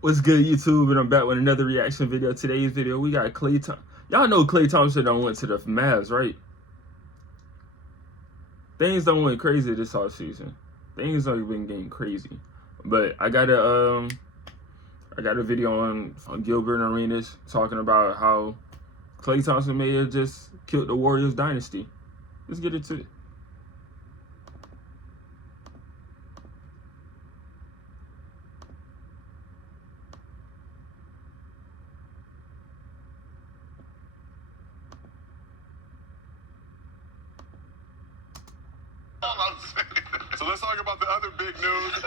What's good, YouTube? And I'm back with another reaction video. Today's video, we got Klay Thompson. Y'all know Klay Thompson done went to the Mavs, right? Things done went crazy this offseason. Things done been getting crazy. But I got a video on Gilbert Arenas talking about how Klay Thompson may have just killed the Warriors dynasty. Let's get into it. So let's talk about the other big news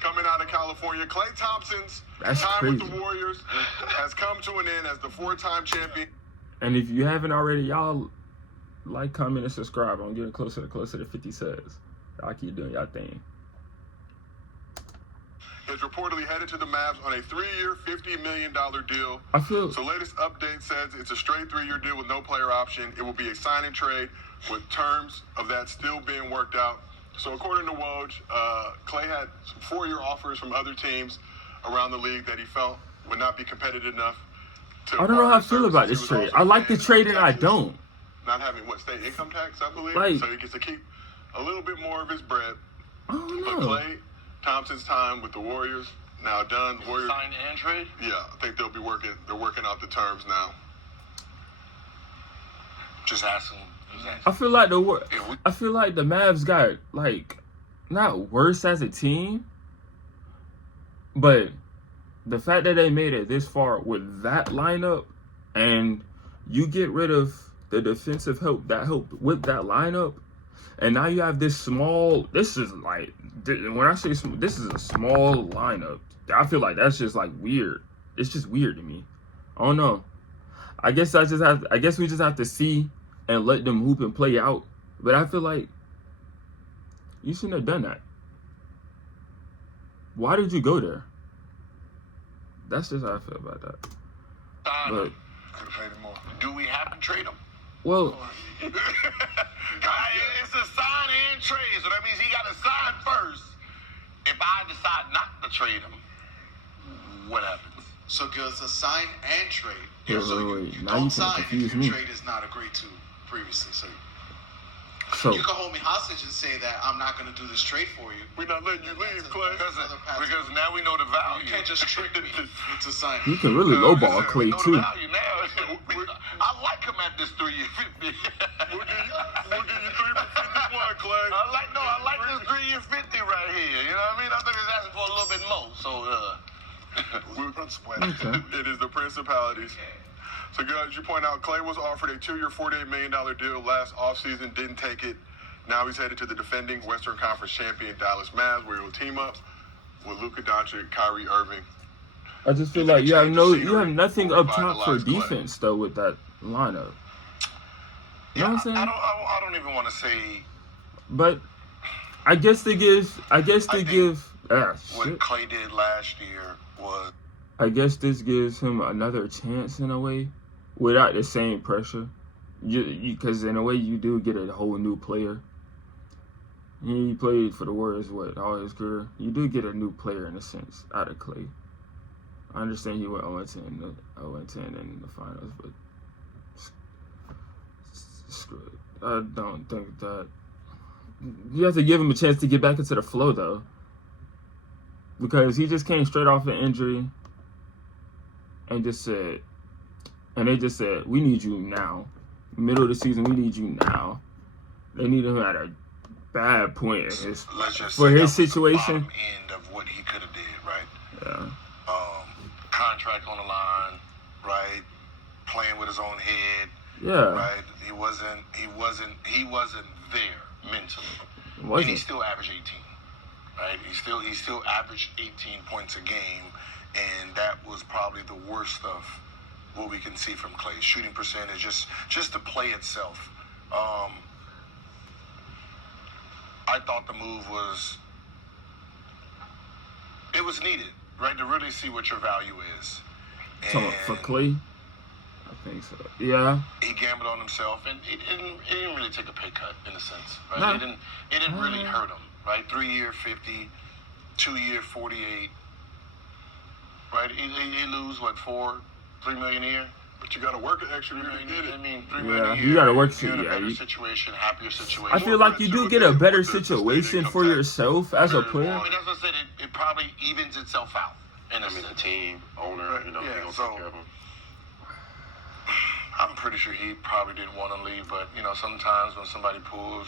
coming out of California. Klay Thompson's time with the Warriors has come to an end as the 4-time champion. And if you haven't already, y'all like, comment, and subscribe. I'm getting closer to 50 subs. Y'all keep doing y'all thing. Is reportedly headed to the Mavs on a 3-year, $50 million deal. So latest update says it's a straight 3-year deal with no player option. It will be a sign and trade with terms of that still being worked out. So according to Woj, Klay had some 4-year offers from other teams around the league that he felt would not be competitive enough to. I don't know how I feel about this trade. I like the trade and I don't. Not having state income tax, I believe. Like, so he gets to keep a little bit more of his bread. I don't know. But Klay Thompson's time with the Warriors now done. Warriors sign and trade? Yeah, I think they'll be working. They're working out the terms now. Just asking. I feel like the Mavs got, like, not worse as a team, but the fact that they made it this far with that lineup, and you get rid of the defensive help that helped with that lineup, and now you have this small. This is like, when I say this is a small lineup, I feel like that's just like weird. It's just weird to me. I don't know. I guess we just have to see and let them hoop and play out. But I feel like you shouldn't have done that. Why did you go there? That's just how I feel about that. But could have paid him more. Do we have to trade him? Well, it's a sign and trade, so that means he got to sign first. If I decide not to trade him, what happens? So it's a sign and trade. Wait, you now don't you can't sign confuse if your me. trade is not agreed to previously. So you can hold me hostage and say that I'm not going to do this trade for you. We're not letting you leave, Klay. Because now we know the value. You can't just trick me into signing. you can really lowball Klay too. I like him at this 3-year $50. We'll give you 3 for 51, Klay. I like this 3-year $50 right here. You know what I mean? I think he's asking for a little bit more. So, It is the principalities. So, as you point out, Klay was offered a 2-year, $48 million deal last offseason, didn't take it. Now he's headed to the defending Western Conference champion Dallas Mavs, where he'll team up with Luka Doncic, Kyrie Irving. I just feel like you have nothing up top for defense though with that lineup. You know what I'm saying? I don't even want to say. But I guess they give. What Klay did last year was. I guess this gives him another chance in a way, without the same pressure. Because in a way you do get a whole new player. He played for the Warriors all his career. You do get a new player in a sense out of Klay. I understand he went 0-10 in the finals, but screw it. I don't think that. You have to give him a chance to get back into the flow, though. Because he just came straight off an injury and they just said, we need you now. Middle of the season, we need you now. They need him at a bad point for his situation. Bottom end of what he could have did, right? Yeah. Contract on the line, right? Playing with his own head. Yeah. Right. He wasn't there mentally. And he still averaged 18. Right. He still averaged 18 points a game, and that was probably the worst of what we can see from Klay. Shooting percentage, just the play itself. I thought the move was needed, right, to really see what your value is. So for Klay, I think so. Yeah. He gambled on himself, and he didn't really take a pay cut in a sense, right? It didn't really hurt him, right? 3-year $50, 2-year $48. But he lose what, $3 million a year? But you got to work an extra year to get it. I mean, $3 million a year. You got to work. You're in a better situation, happier situation. I feel like you do get a better situation for yourself as a player. I mean, that's what I said. It probably evens itself out. And the team, owner, you know, yeah, gonna so take care of him. I'm pretty sure he probably didn't want to leave, but, you know, sometimes when somebody calls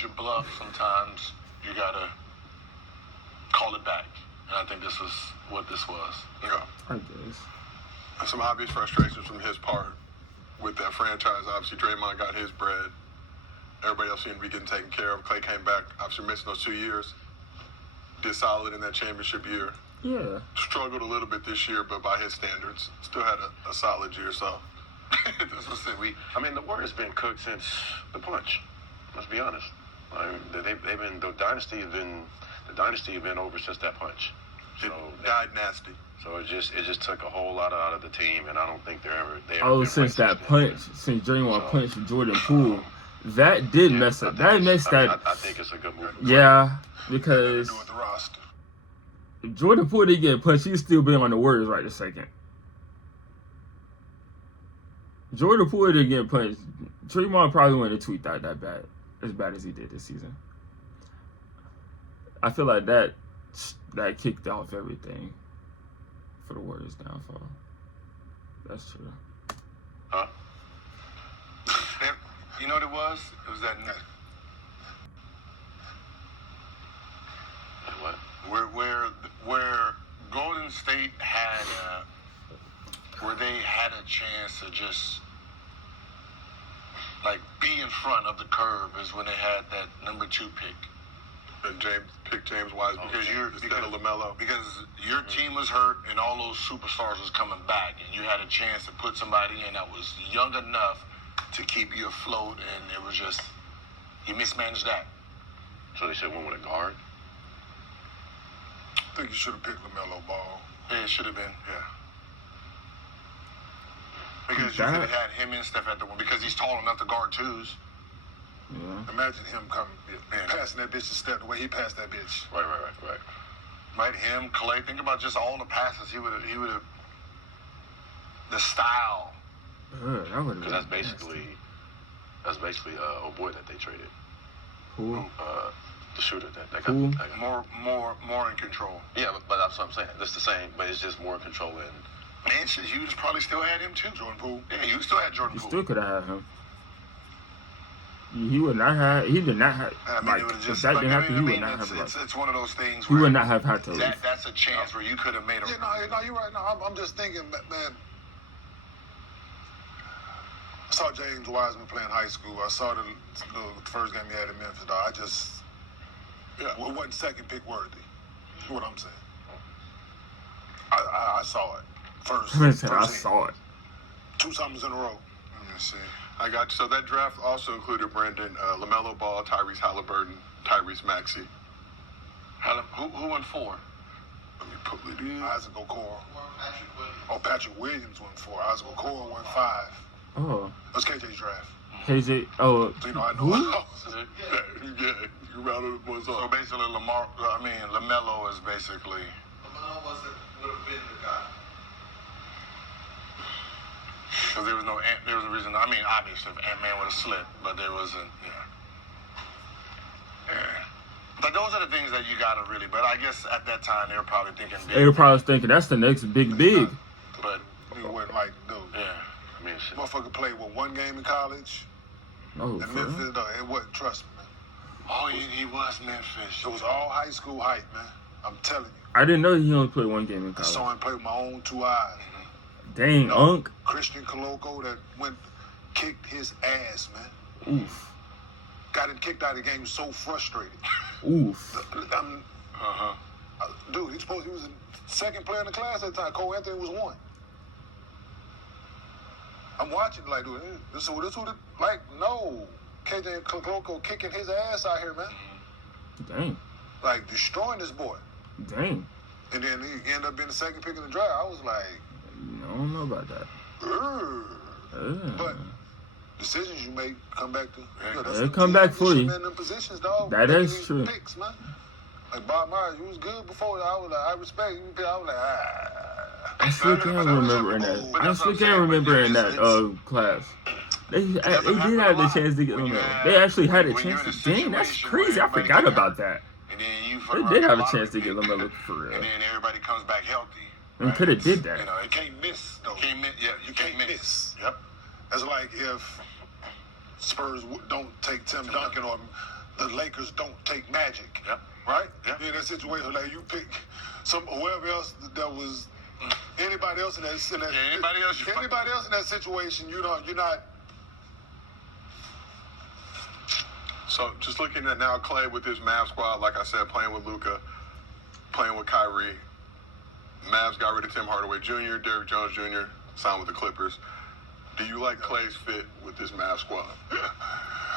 your bluff, sometimes you got to call it back. And I think this is what this was. Yeah. I guess. Some obvious frustrations from his part with that franchise. Obviously, Draymond got his bread. Everybody else seemed to be getting taken care of. Clay came back, obviously missing those 2 years. Did solid in that championship year. Yeah. Struggled a little bit this year, but by his standards, still had a solid year. So that's what I said. I mean, the Warriors been cooked since the punch. Let's be honest. I mean, the dynasty has been over since that punch. So it died nasty. So it just took a whole lot out of the team, and I don't think they're ever. Since that punch, since Draymond punched Jordan Poole, that did mess up. That messed that. I think it's a good move. Yeah, because Do with the roster. if Jordan Poole didn't get punched, he'd still be on the Warriors right this second. Jordan Poole didn't get punched. Draymond probably wouldn't have tweeted out that bad, as bad as he did this season. I feel like that kicked off everything for the Warriors' downfall. That's true. Huh? You know what it was? It was that What? Where Golden State had where they had a chance to just like be in front of the curve is when they had that number 2 pick. And James Wiseman Because instead of LaMelo. Because your team was hurt and all those superstars was coming back, and you had a chance to put somebody in that was young enough to keep you afloat, and it was just you mismanaged that. So they said one with a guard. I think you should have picked LaMelo Ball. Yeah, it should have been. Yeah. Because you could have had him and Steph at the one because he's tall enough to guard twos. Yeah. Imagine him coming, passing that bitch to Steph the way he passed that bitch. Right. Right, him, Clay. Think about just all the passes he would have. The style. That would have. That's basically oh boy that they traded. Who? The shooter that Who? got More in control. Yeah, but that's what I'm saying. That's the same, but it's just more control and. Man, shit, you just probably still had him too, Jordan Poole. Yeah, you still had Jordan You Poole. still could have had him. He would not have. He did not have. I mean, Like, it would if just, that like, didn't happen, I he mean, would not have. it's one of those things He where would not have had to leave. that's a chance where you could have made a. Yeah, no, you're right. No, I'm just thinking, man. I saw James Wiseman play in high school. I saw the first game he had in Memphis. It wasn't second pick worthy. Is what I'm saying. I saw it first. I saw it. 2 summers in a row. Let me see. I got you. So that draft also included Brandon LaMelo Ball, Tyrese Halliburton, Tyrese Maxey. Who went 4? Let me put it in. Isaac Okoro. Patrick Williams went 4. Isaac Okoro went 5. Oh. That's KJ's draft. KJ. Oh. So, I know. Who? Yeah, you rounded the boys So off. basically, LaMelo is basically. LaMelo would have been the guy. Because there was a reason. I mean, obviously, if Ant-Man would have slipped, but there wasn't. Yeah. But those are the things that you gotta really. But I guess at that time they were probably thinking. They were probably thinking that's the next big. But It wasn't like, dude. yeah. I mean, shit. Motherfucker played with 1 game in college. Oh, And Memphis, it wasn't. Trust me, man. Oh, he was Memphis. It was all high school hype, man. I'm telling you. I didn't know he only played 1 game in I saw college. him play with my own 2 eyes. Dang, Unk. Christian Coloco that kicked his ass, man. Oof. Got him kicked out of the game so frustrated. Oof. Dude, he was the second player in the class at the time. Cole Anthony was 1. I'm watching like, dude, this is no. KJ Coloco kicking his ass out here, man. Dang. Like, destroying this boy. Dang. And then he ended up being the second pick in the draft. I was like, I don't know about that. But decisions you make come back to. They come back for you. In them positions, dog. That is true. Picks, man. Like Bob Myers, he was good before. I was like, I respect him. I was like, I still can't remember in that. I still can't remember in that class. They did have the chance to get LaMelo. They actually had a chance to. Dang, that's crazy. I forgot about that. They did have a chance to get LaMelo for real. And then everybody comes back healthy. And could have did that. You know, you can't miss though. You can't miss. Yep. That's like if Spurs don't take Tim Duncan or the Lakers don't take Magic. Yep. Right? Yep. In that situation, like you pick whoever else that was anybody else in that anybody else in that situation, you're not. So just looking at now Clay with his Mavs squad, like I said, playing with Luka, playing with Kyrie. Mavs got rid of Tim Hardaway Jr., Derrick Jones Jr., signed with the Clippers. Do you like Clay's fit with this Mavs squad?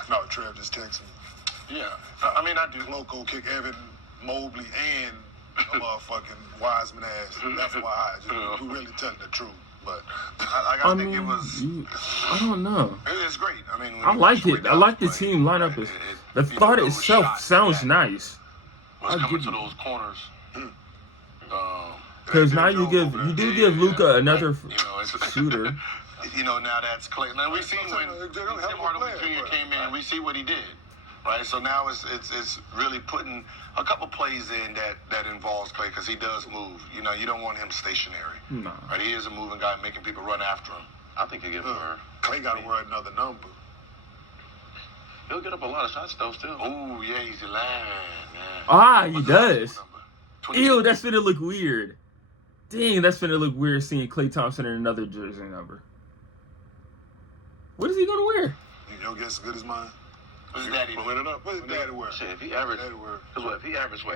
No, Trev just texted me. Yeah. I mean, I do. Loco kick Evan Mobley and a motherfucking Wiseman ass. That's why we really telling the truth. But I think it was. I don't know. It's great. I mean, I like it. I like the team lineup. The thought itself sounds nice. Was coming to those corners. Because now you do give Luka another shooter. You know, now that's Clay. Now we seen when Tim Hardaway Jr. came in, we see what he did. Right, so now it's really putting a couple plays in that involves Clay because he does move. You know, you don't want him stationary. No. Right, he is a moving guy, making people run after him. I think he'll give him Clay got to wear another number. He'll get up a lot of shots though still. Oh yeah, he's 11. He does. Ew, that's gonna look weird. Dang, that's gonna look weird seeing Klay Thompson in another jersey number. What is he gonna wear? Your guess as good as mine. What's daddy? Pulling it up. What did daddy wear? Shit, if he averaged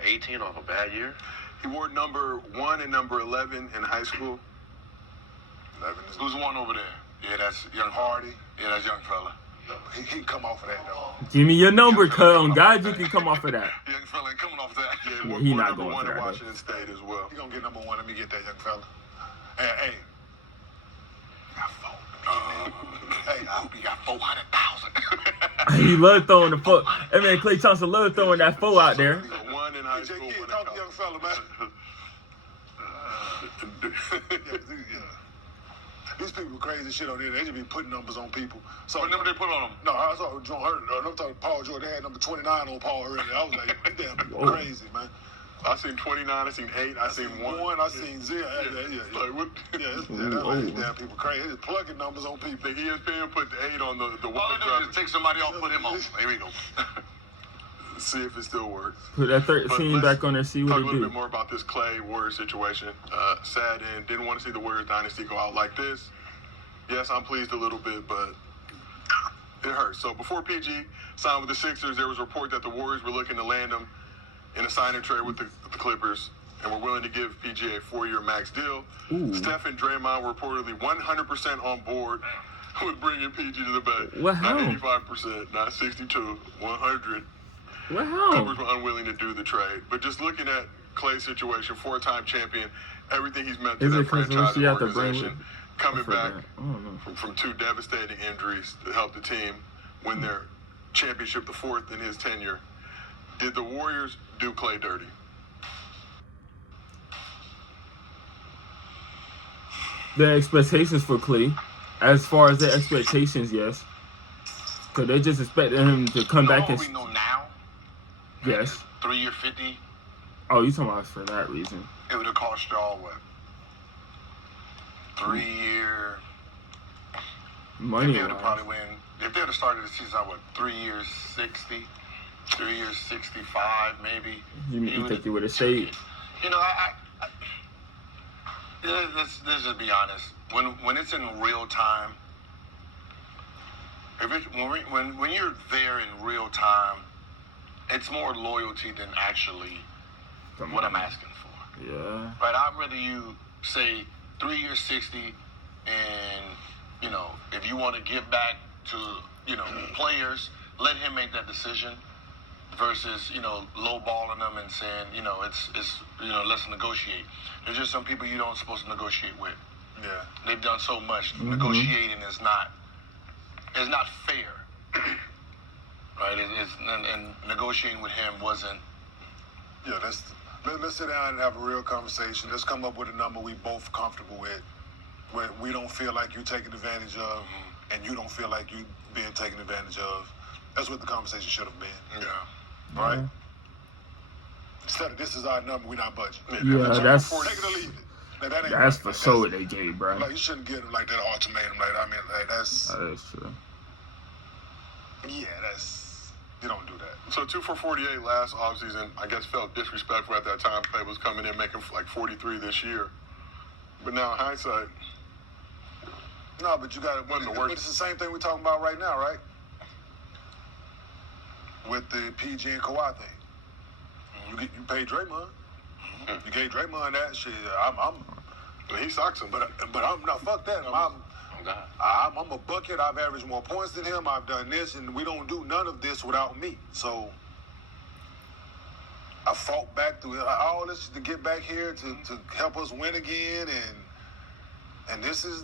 18 off a bad year? He wore number 1 and number 11 in high school. 11 is Who's one over there? Yeah, that's young Hardy. Yeah, that's young fella. No, he can come off of that though. Give me your number, cuz. God, you can come off of that. Young fella ain't coming off that. Yeah, he not number going 1 for at that, Washington State as well. He gonna get number 1. Let me get that young fella. Hey. Got 4. Hey, I hope he got 400,000. He love throwing the four. Hey man, Klay Thompson love throwing that four out there. So 1 in high school, 1 in talk to young fella, man. These people crazy shit on there. They just be putting numbers on people. So What number they put on him? No, I saw John Hurt. I'm talking Paul George. They had number 29 on Paul earlier. I was like, you damn crazy, man. I seen 29. I seen 8. I seen 1. I seen 0. Yeah. Like, what? These damn people crazy. They just plugging numbers on people. The ESPN put the 8 on the All wall. they do is take somebody off, put him on. Here we go. See if it still works. Put that 13 back on there, see what Talk a it little do. bit more about this Clay Warriors situation. Sad and didn't want to see the Warriors dynasty go out like this. Yes, I'm pleased a little bit, but it hurts. So before PG signed with the Sixers, there was a report that the Warriors were looking to land him in a sign and trade with the Clippers and were willing to give PG a 4-year max deal. Ooh. Steph and Draymond were reportedly 100% on board with bringing PG to the Bay. Wow. Not 85%, not 62, 100. Wow. Clippers were unwilling to do the trade. But just looking at Clay's situation, 4-time champion, everything he's meant to Is that it because franchise and she had to bring organization, coming back that. from 2 devastating injuries to help the team win their championship, the 4th in his tenure. Did the Warriors do Clay dirty? The expectations for Clay, as far as the expectations, yes. Because they just expected him to come back and... we know now? Yes. 3-year 50. Oh, you talking about for that reason? It would have cost y'all what? 3-year. Money. They would have probably win. If they would have started the season out, 3 years 60, 3 years 65, maybe. You think he would have stayed? You know, let's just be honest. When it's in real time, when you're there in real time, it's more loyalty than actually what I'm asking for. Yeah. Right? I'd rather you say 3 years 60, and you know, if you want to give back to players, let him make that decision. Versus, lowballing them and saying, it's let's negotiate. There's just some people you don't supposed to negotiate with. Yeah. They've done so much. Negotiating is not fair. Right? And negotiating with him wasn't Yeah, let's sit down and have a real conversation. Let's come up with a number we both comfortable with, where we don't feel like you're taken advantage of, and you don't feel like you being taken advantage of. That's what the conversation should have been. Yeah. Right? Instead of this is our number, we're not budging. Yeah, that's take it or leave it. Like, that ain't that's right. for Like, sure what they gave, bro. Like, you shouldn't get them like that ultimatum. Like, I mean, like, that's true. Yeah, you don't do that. So 2 for 48 last offseason, I guess felt disrespectful at that time. Clay was coming in making like 43 this year. But now in hindsight, no, but you got it. But it's the same thing we're talking about right now, right? With the PG and Kawhi thing. You paid Draymond. You gave Draymond that shit. he sucks him. But I'm not. Fuck that. I'm a bucket. I've averaged more points than him. I've done this, and we don't do none of this without me. So I fought back through all this to get back here to help us win again, and this is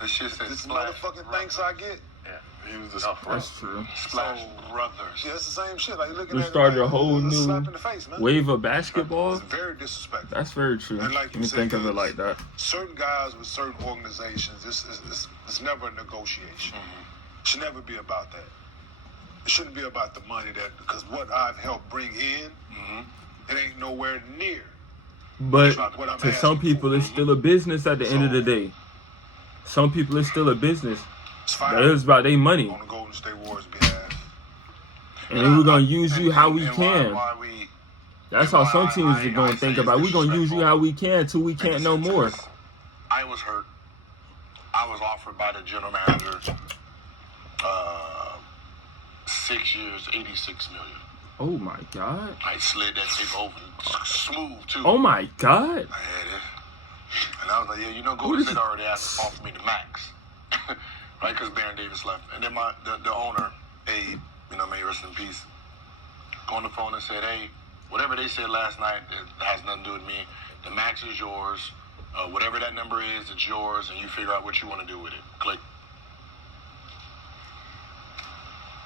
This this motherfucking thanks I get. Yeah. He was the That's true. Splash Brothers. Yeah, it's the same shit. Like looking We at started it, a whole it's new slap in the face, man. wave of basketball. It's very disrespectful. That's very true. And like Let you me said, think of it like that. Certain guys with certain organizations, it's never a negotiation. It should never be about that. It shouldn't be about the money because what I've helped bring in, it ain't nowhere near. But what I'm to some asking people, for. it's still a business at the end of the day. Some people, it's still a business. It's fine. That is about their money. On the Golden State Warriors' behalf. And then we're going to use you how we and can. That's how some teams are going to think about it. We're going to use you how we can till we can't no more. I was hurt. I was offered by the general manager 6 years, $86 million. Oh, my God. I slid that thing over smooth, too. Oh, my God. I had it. And I was like, yeah, Golden State already asked to offer me the max. Right, because Baron Davis left. And then the owner, Abe, may he rest in peace, go on the phone and said, hey, whatever they said last night, it has nothing to do with me. The max is yours. Whatever that number is, it's yours, and you figure out what you want to do with it. Click.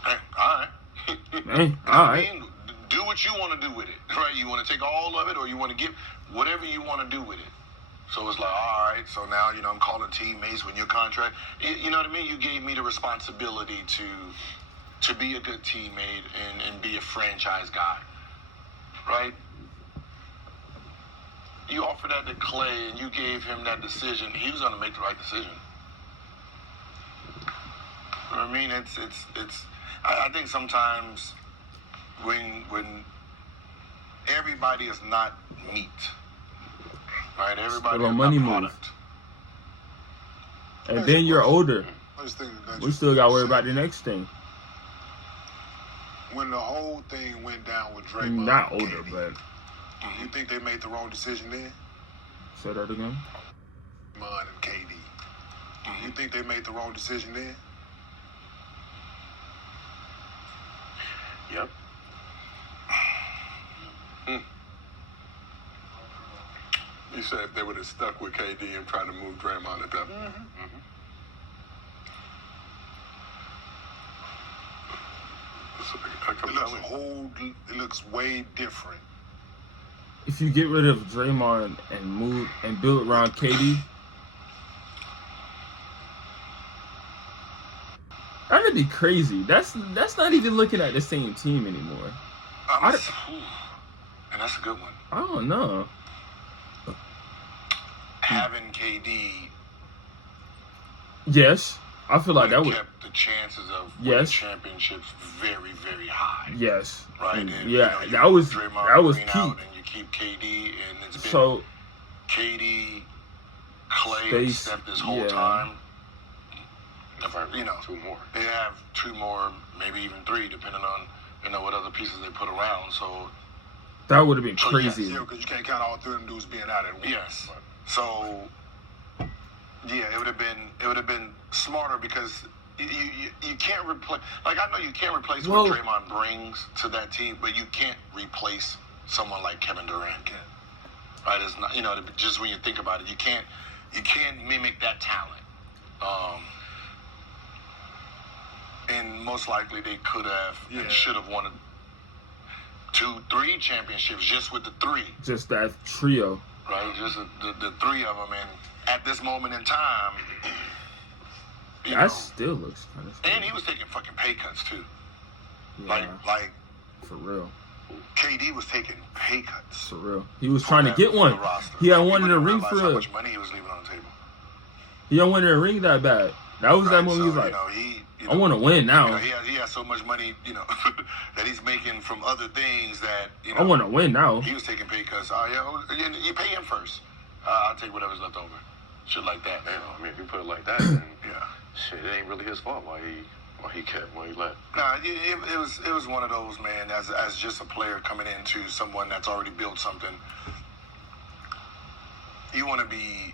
Hey, all right. Hey, all right. Do what you want to do with it, right? You want to take all of it, or you want to give whatever you want to do with it. So it's like, all right, so now, I'm calling teammates when your contract, you know what I mean? You gave me the responsibility to be a good teammate and be a franchise guy, right? You offered that to Clay and you gave him that decision. He was going to make the right decision. You know what I mean? I think sometimes when everybody is not meat, right? Everybody Still a is money not move. product. And then you're older. Understand We still got to worry about the next thing. When the whole thing went down with Draymond, Not and older, KD, but you think they made the wrong decision then? say that again. Draymond and KD. You think they made the wrong decision then? Yep. you said if they would have stuck with KD and tried to move Draymond at that point. It looks way different. If you get rid of Draymond and build around KD, that'd be crazy. That's not even looking at the same team anymore. And that's a good one. I don't know. Having KD Yes, I feel like that would. kept the chances of winning Yes. championships very, very high. Yes. Right. And And, yeah, you that was Draymond that was Green key. out and you keep KD, and it's been So KD, Clay, and Stace, Steph this whole yeah. time. Two more. They have 2 more, maybe even 3, depending on what other pieces they put around. So that would have been So, crazy. Yeah, because you can't count all 3 of them dudes being out at once. yes, so yeah, it would have been smarter because you can't replace. Like, I know you can't replace Well- what Draymond brings to that team, but you can't replace someone like Kevin Durant. Right? It's not, just when you think about it, you can't mimic that talent. And most likely they could have and should have wanted. 2-3 championships just with the three. Just that trio. Right? Just the three of them. And at this moment in time, that still looks kind of scary. And he was taking fucking pay cuts, too. Yeah. Like for real. KD was taking pay cuts. For real. He was trying to get one. He had one in the ring for how much money he was leaving on the table. He had one in the ring that bad. That was that moment he was like, I want to win now. He has so much money, that he's making from other things that, I want to win now. He was taking pay cuts. You pay him first. I'll take whatever's left over. Shit like that. I mean, if you put it like that, then shit, it ain't really his fault why he left. Nah, it was one of those, man. As just a player coming into someone that's already built something, you want to be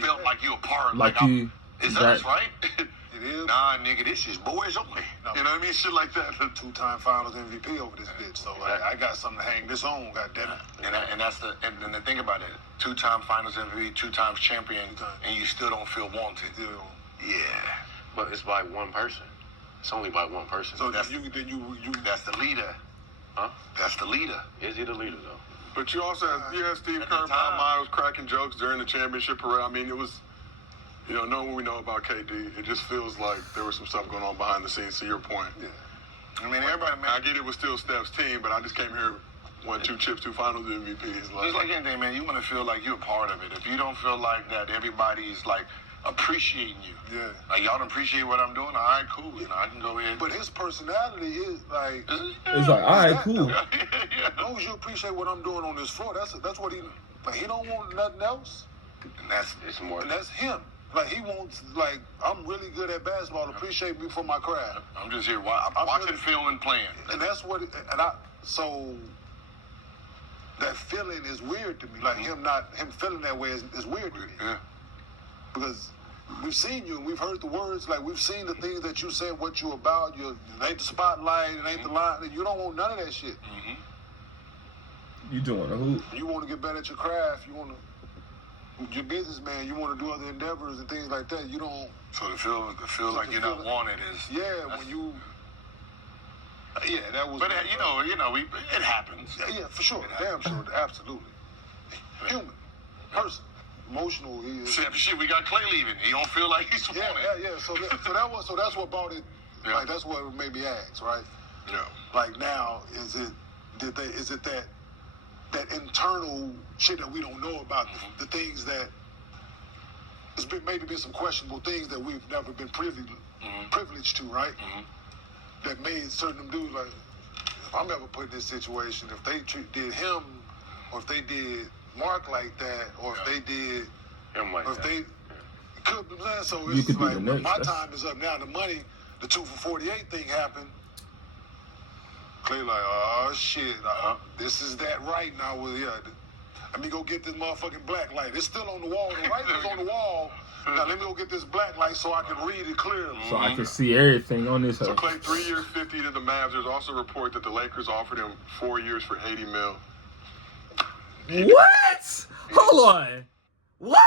felt like you a part. Like you. Is us, right? It is. Nah, nigga, this is boys only. No. You know what I mean? Shit like that. 2-time Finals MVP over this bitch. So I got something to hang this on. Goddamn it. And that's the thing about it. 2-time Finals MVP, 2 times champion, and you still don't feel wanted. Yeah. But it's by one person. It's only by one person. So that's the leader. Huh? That's the leader. Is he the leader though? But you also had Steve Kerr, Bob Miles cracking jokes during the championship parade. I mean, it was, knowing what we know about KD, it just feels like there was some stuff going on behind the scenes, to your point. Yeah. I mean, everybody, man. I get it was still Steph's team, but I just came here, won 2 chips, 2 finals MVPs. Just like anything, man, you want to feel like you're a part of it. If you don't feel like that everybody's, appreciating you. Yeah. Like, y'all don't appreciate what I'm doing? All right, cool. I can go ahead. But his personality is like... It's like, all right, cool. Yeah. As long as you appreciate what I'm doing on this floor, that's what he... Like, he don't want nothing else. And that's more... And that's him. Like, he wants, I'm really good at basketball. Appreciate me for my craft. I'm just here watching film and playing. And that's what... So... That feeling is weird to me. Like, him feeling that way is weird to me. Yeah. Because we've seen you and we've heard the words, we've seen the things that you said, what you about. It ain't the spotlight, it ain't the line. You don't want none of that shit. Mm-hmm. You doing a hoop. You want to get better at your craft. You want to... You're a businessman. You want to do other endeavors and things like that. You don't... So the feel like you're not wanted is... Yeah, when you... Yeah, that was... But, it happens. Yeah, for sure. Damn sure. Absolutely. Human. Person. Emotional. Shit, we got Clay leaving. He don't feel like he's wanted. Yeah. So that's what brought it. Yeah. That's what made me ask, right? Yeah. Now, is it that internal shit that we don't know about, the things that there's been some questionable things that we've never been privileged to, right? Mm-hmm. That made certain dudes like, if I'm ever put in this situation, if they did him, or if they did Mark like that, or if they did him like that. They could be playing. So it's like my time is up now. The money, the 2 for 48 thing happened. Clay like, oh shit, this is that right now. Well, let me go get this motherfucking black light. It's still on the wall. The writing's on the wall. Now let me go get this black light so I can read it clearly. So I can see everything on this. So Clay, 3 years, 50 to the Mavs. There's also a report that the Lakers offered him 4 years for $80 million. What? Hold on. What?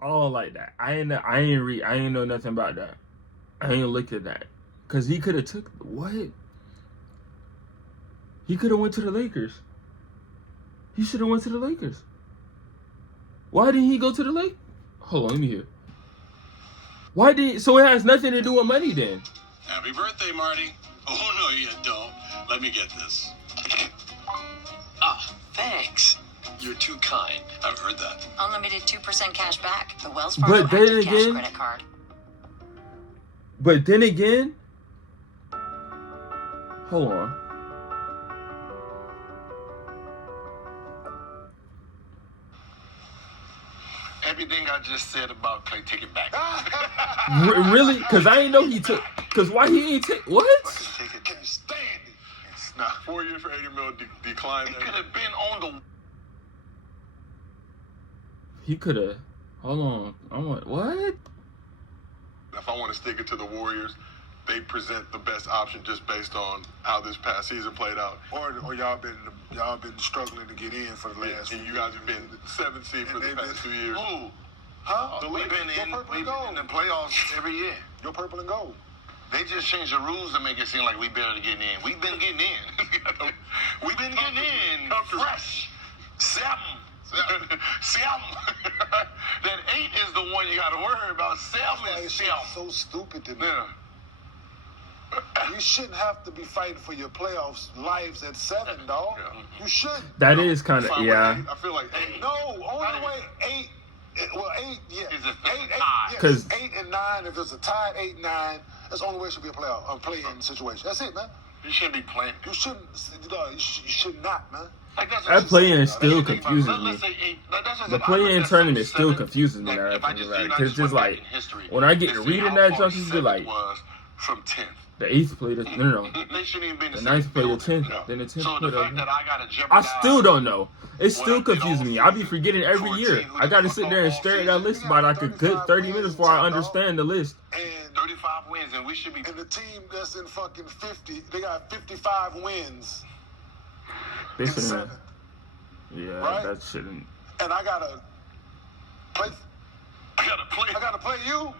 I don't like that. I ain't know nothing about that. I ain't look at that. Cause he could have took what? He could have went to the Lakers. He should have went to the Lakers. Why didn't he go to the Lakers? Hold on, let me hear. So it has nothing to do with money then? Happy birthday, Marty. Oh, no, you don't. Let me get this. Thanks. You're too kind. I've heard that. Unlimited 2% cash back. The Wells Fargo Active Cash credit card. But then again, hold on. Everything I just said about Clay, take it back. Really? Because I didn't know he took. Because why he ain't take what? Take it. Can't stand it. It's not. 4 years for $80 million declined. It could have been on the. He could have. Hold on. I want what? If I want to stick it to the Warriors, they present the best option just based on how this past season played out. Or y'all been struggling to get in for the last. And you guys have been 7th seed for the past 2 years. Ooh. Huh? We've been in Your purple and gold. the playoffs every year. Your purple and gold. They just changed the rules to make it seem like we barely getting in. We've been getting in. We've been getting in fresh. Seven. Then 8 is the one you got to worry about. 7 is 7. So stupid to me. Yeah. You shouldn't have to be fighting for your playoffs lives at 7, dog. Yeah. You shouldn't. That is kind of, yeah. I feel like 8. No, only way 8. Well, 8, yeah. Is it 8, tie? yeah, 'Cause- 8 and 9. If there's a tie, 8 and 9, that's the only way it should be a play-in situation. That's it, man. You shouldn't be playing. You shouldn't. You should not, man. Like That play-in still confuses me. Let's say 8. The play-in tournament still confuses me now. Because it's just like, when I get to reading that junk, it's just like, from 10th. the 8th played, no. They shouldn't even be in The the 9th played the 10th, Yeah. then the 10th So played the fact the that I gotta I jeopardize. still don't know. It still confuses me. I be forgetting every year. I got to sit there and stare at that list by like a good 30 minutes before I understand the list. And 35 wins, and we should be. and the team that's in fucking 50, they got 55 wins They in shouldn't. 7. Yeah, Right? that shouldn't. And I gotta play. I gotta play I gotta play you.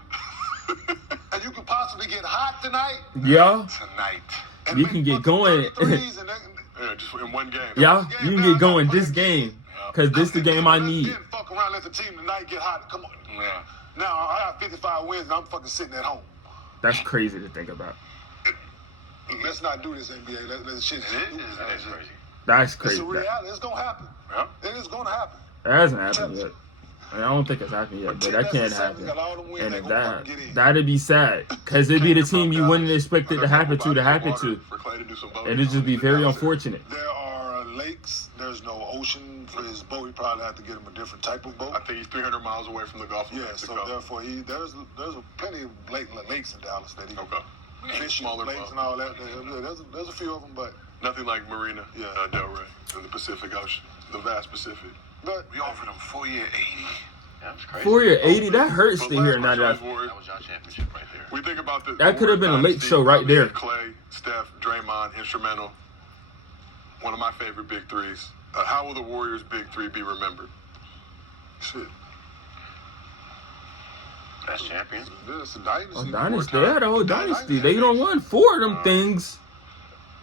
And you could possibly get hot tonight. Yeah, tonight. And You make can get fucking going. 30 threes and then, Yeah, just in one game. yeah, you can get going Play this a game. Because this the game I need. Then fuck around, let the team tonight get hot. Come on. Yeah. Now I got 55 wins and I'm fucking sitting at home. That's crazy to think about. Let's not do this, NBA. Let's shit. That is crazy. That's It's crazy. a reality. It's gonna happen. Yeah. It is gonna happen. That hasn't happened yet. I don't think it's happened yet, but that can't happen. And if that'd be sad, because it'd be the team you wouldn't expect it to happen to For Clay to do some boating. and it'd just be very unfortunate. There are lakes. There's no ocean for his boat. He probably have to get him a different type of boat. I think he's 300 miles away from the Gulf of Yeah, Mexico. so therefore there's plenty of lakes in Dallas that he Okay. fishing Smaller lakes boat. and all that. There's a few of them, but Nothing like Marina Del Rey in the Pacific Ocean, the vast Pacific. We offered them 4-year 80. That was crazy. 4-year 80, that hurts But to hear last now but that. not least, That was y'all championship right there. we think about the That could have been a late Dynasty, show right there. Clay, Steph, Draymond, instrumental. One of my favorite big threes. How will the Warriors' big three be remembered? Shit. That's champion. it's a dynasty. Oh, Dynasty, they had a whole dynasty. They don't won 4 of them things.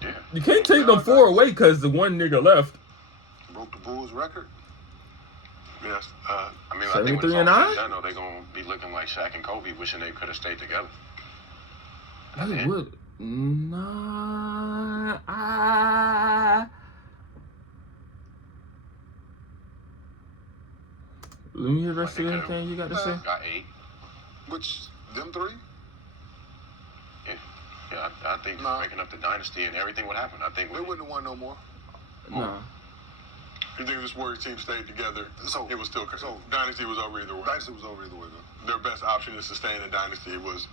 Yeah. You can't take them 4 away because the one nigga left. Broke the Bulls record. Yes. I mean, I think when it's 73 and all 9? said and done, though, they're going to be looking like Shaq and Kobe, wishing they could have stayed together. Hey, what? Nah. Let me hear the rest of anything you got to say. Got 8. Which them 3? Yeah, I think Nah. breaking up the dynasty and everything would happen. I think They wouldn't have won no more. Nah. You think if this Warriors team stayed together, So- it was still so- Dynasty was over either way. Dynasty was over either way though. Their best option is to stay in the Dynasty was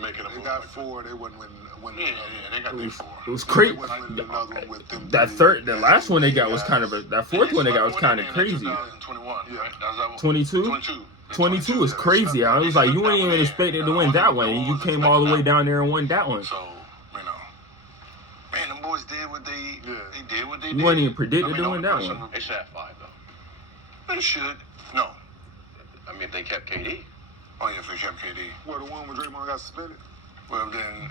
making a They move. got like 4. They wouldn't win Yeah, another. they got their 4. It was They crazy. wouldn't win another one with them. The last one they got was kind of that 4th one they got was kind of crazy. 2021, Yeah. right? That was 22? 22. 22 was crazy. I was like, you ain't even expected to win that one. And you came all the way down there and won that one. So, man, them boys did what they did what they did. You weren't even predicted to the win only that person- one. They should have 5, though. They should. No. I mean, if they kept KD. Oh, yeah, if they kept KD. Well, the one when Draymond got suspended. Well, then,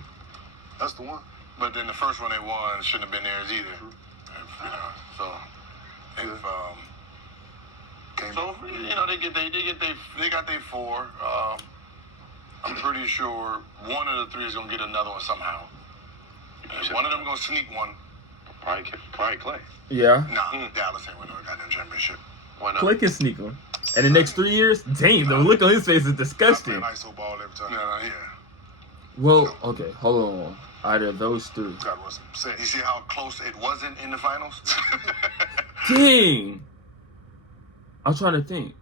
That's the one. but then the first one they won shouldn't have been theirs either. So, they got their 4. I'm pretty sure one of the 3 is gonna get another one somehow. One of them gonna sneak one. Probably Clay. Yeah. Nah, Dallas ain't winning a goddamn championship. Why not? Clay can sneak one. And the next 3 years, dang, the look on his face is disgusting. Playing ISO ball every time. Yeah. Well, okay, hold on. Out of those 3. Got to run some set. You see how close it wasn't in the finals? Dang. I'm trying to think.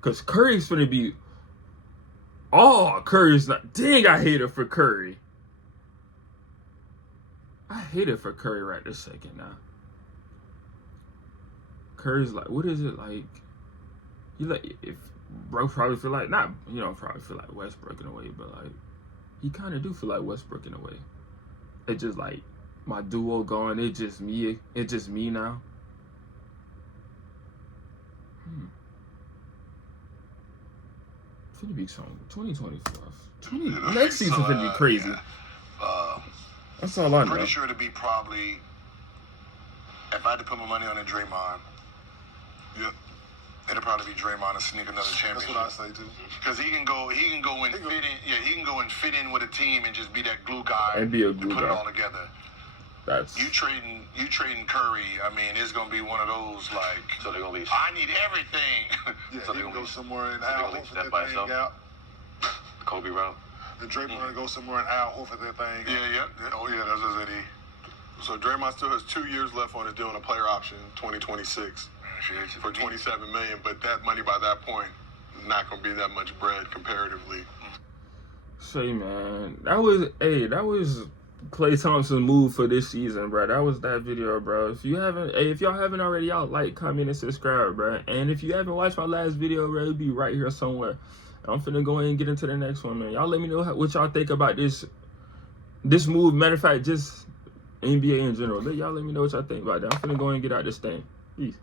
Because Curry's going to be... Oh, Curry's not... Dang, I hate it for Curry. I hate it for Curry right this second now. Curry's like... What is it like? You like... If bro probably feel like... Not, probably feel like Westbrook in a way, but like... He kind of do feel like Westbrook in a way. It's just like... My duo going, it's just me. It's just me now. finna be something. 2024. Next season finna be crazy. Yeah. That's all I know. Pretty sure to be probably. If I had to put my money on it, Draymond. Yep. It'll probably be Draymond to sneak another championship. That's what I say too. Because he can go and fit in. Yeah, he can go and fit in with a team and just be that glue guy and be a glue put guy. it all together. That's you trading Curry. I mean, it's gonna be one of those like. So they're gonna leave. I need everything. Yeah, so he they're can gonna go somewhere and Al Horford that by thing himself. out. Kobe route. And Draymond go somewhere and Al Horford that thing. Yeah. Oh yeah, that's what he. So Draymond still has 2 years left on his deal and a player option, 2026, for $27 million. But that money by that point, not gonna be that much bread comparatively. Say, man, that was Klay Thompson's move for this season, bro. That was that video, bro. If y'all haven't already, y'all like, comment, and subscribe, bro. And if you haven't watched my last video, bro, it'll be right here somewhere. I'm finna go ahead and get into the next one, man. Y'all let me know what y'all think about this move. Matter of fact, just NBA in general. Y'all let me know what y'all think about that. I'm finna go ahead and get out this thing. Peace.